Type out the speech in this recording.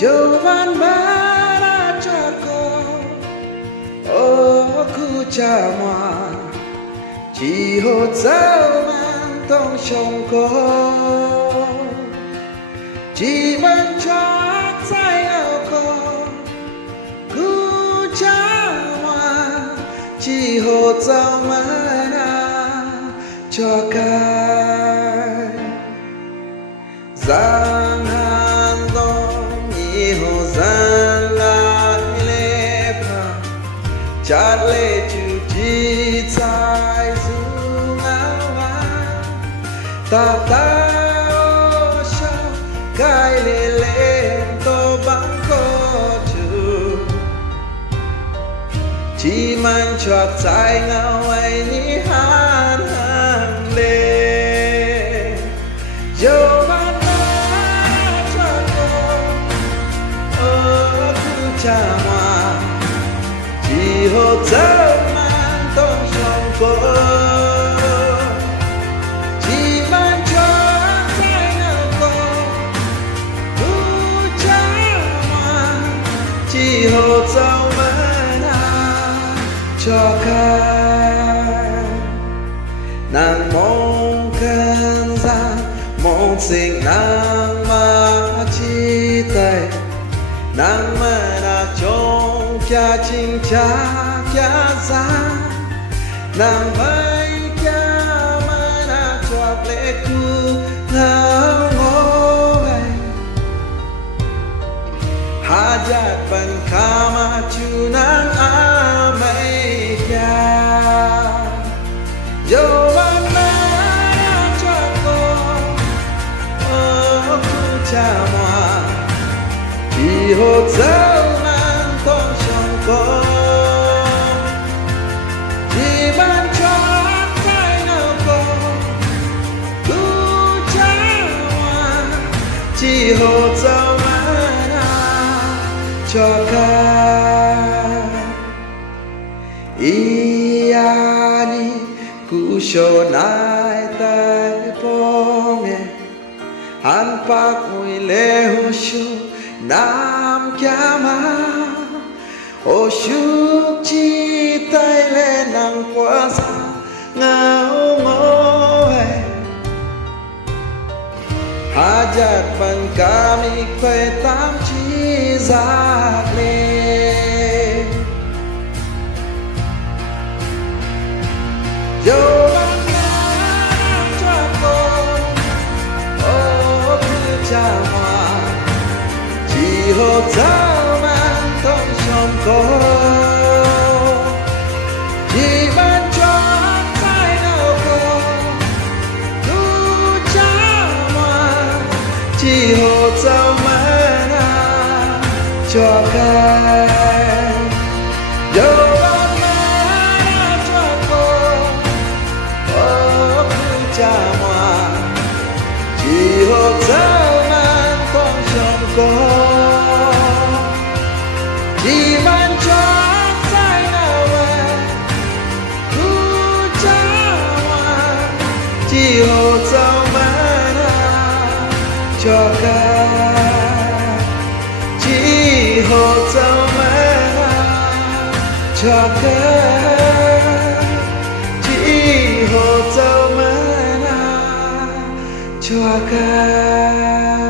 Jovan bara chako ku cha ma chỉ hốt dấu mang tông sông có chỉ ban cho trái áo có ku cha ma chỉ hốt dấu mang cho cái giang han dong ni ho giang lại lê pa chát lê chu chi sai du ngao ta ta o sao cái lê lê tô băng cô chu chỉ mang cho trái ngao ấy ni han han lê dẫu ban đã cho cô cha hoa chỉ hốt dấu mang tông sông cô chỉ mang cho trái ngao cô cha hoa chỉ hốt dấu mang cho cái nàng mong cơn ra mong sinh nàng mà chi tay nàng mà đã trông cha chinh cha cha ra nàng bay cha mà đã chọc lệ cu ngao ngô Hajat ban kama chu nàng amei dẫu ban đã cho cô cha hoa chỉ hốt dấu mang tông sông cô chỉ ban cho trái ngao cô cha hoa chỉ hốt dấu mang cho cái iani ku show nai tai ponge han pak mui le ho shu nam kya ma o shu chi tai le nang kwa sa ngao ngo Hajat ban kami khoe tam chi giác lên dẫu ban đã cho cô cha hoa chỉ hốt dấu mang tông sông cô chỉ ban cho trái ngao cô cha hoa chỉ hốt dấu mang cho cái dẫu ban đã cho cô cha hoa chỉ hốt dấu mang tông sông cô chỉ ban cho trái ngao cha hoa chỉ hốt dấu mang cho cái chỉ hốt dấu mang cho cái chỉ hốt dấu mang cho cái